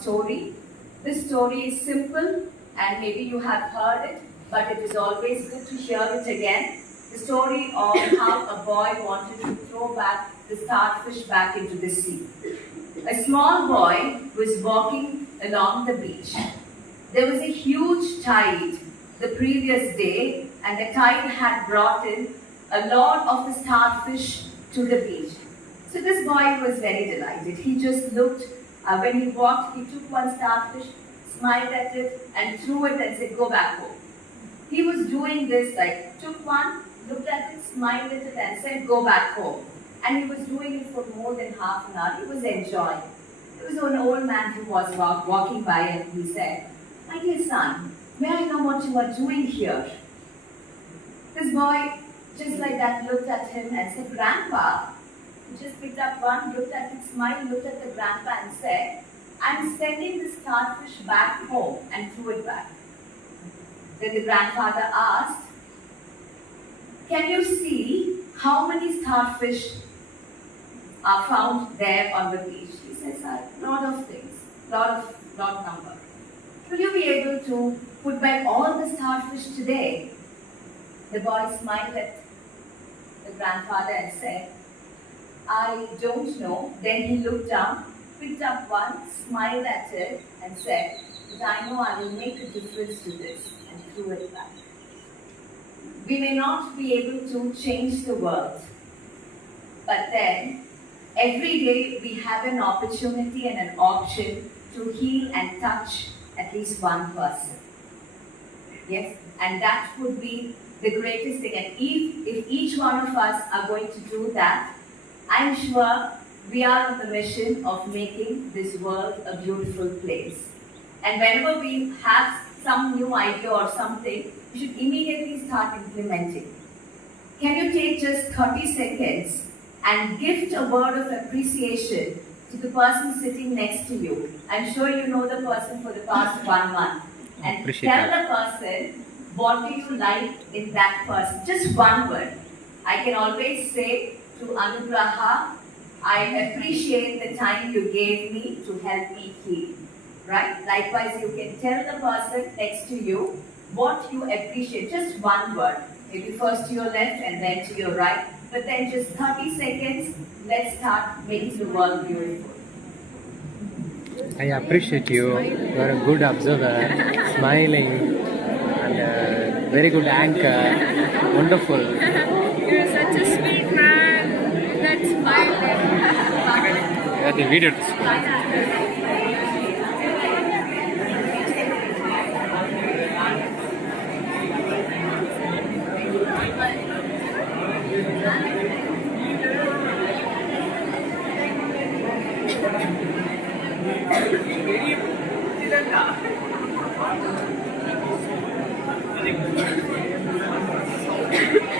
story. This story is simple and maybe you have heard it, but it is always good to hear it again. The story of how a boy wanted to throw back the starfish back into the sea. A small boy was walking along the beach. There was a huge tide the previous day, and the tide had brought in a lot of the starfish to the beach. So this boy was very delighted. He just looked, when he walked, he took one starfish, smiled at it, and threw it and said, "Go back home." He was doing this, like, took one, looked at it, smiled at it, and said, "Go back home." And he was doing it for more than half an hour. He was enjoying. There was an old man who was walking by, and he said, "My dear son, may I know what you are doing here?" This boy, just like that, looked at him and said, "Grandpa," he just picked up one, looked at it, smiled, looked at the grandpa and said, "I'm sending the starfish back home," and threw it back. Then the grandfather asked, "Can you see how many starfish are found there on the beach?" He says, "A lot of things, lot number." "Will you be able to put back all the starfish today?" The boy smiled at the grandfather and said, "I don't know." Then he looked down, picked up one, smiled at it and said, "But I know I will make a difference to this," and threw it back. We may not be able to change the world, but then every day we have an opportunity and an option to heal and touch at least one person. Yes, and that would be the greatest thing. And if each one of us are going to do that, I'm sure we are on the mission of making this world a beautiful place. And whenever we have some new idea or something, we should immediately start implementing. Can you take just 30 seconds and gift a word of appreciation to the person sitting next to you? I'm sure you know the person for the past 1 month. And tell the person, what do you like in that person? Just one word. I can always say to Anugraha, "I appreciate the time you gave me to help me heal." Right? Likewise, you can tell the person next to you what you appreciate. Just one word. Maybe first to your left and then to your right. But then just 30 seconds, let's start making the world beautiful. I appreciate you. You are a good observer, smiling, and a very good anchor. Wonderful. You're such a sweet man. That's smiling. Yeah, the video. Very